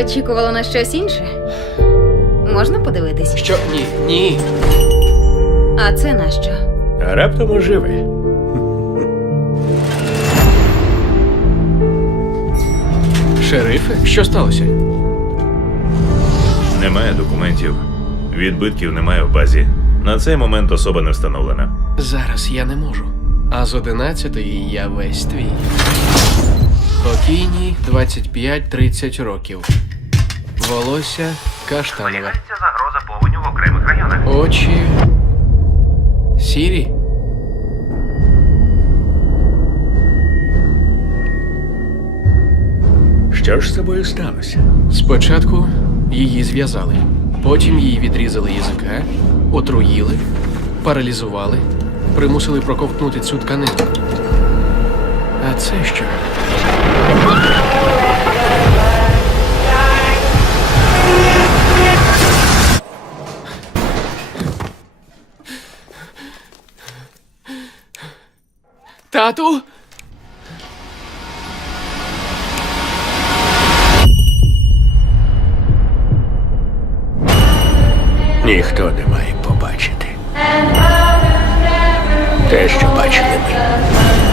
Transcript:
Очікувала на щось інше? Можна подивитись? Що? Ні, ні. А це на що? А раптом оживе. Шерифе, що сталося? Немає документів. Відбитків немає в базі. На цей момент особа не встановлена. Зараз я не можу. А з 11 я весь твій. Покійній 25-30 років. Волосся каштанове. Зберігається загроза повеню в окремих районах. Очі. Сірі. Що ж з тобою сталося? Спочатку її зв'язали, потім їй відрізали язика, отруїли, паралізували, примусили проковтнути цю тканину. А це що? Тату? Ніхто не має побачити. Те, що бачили ми.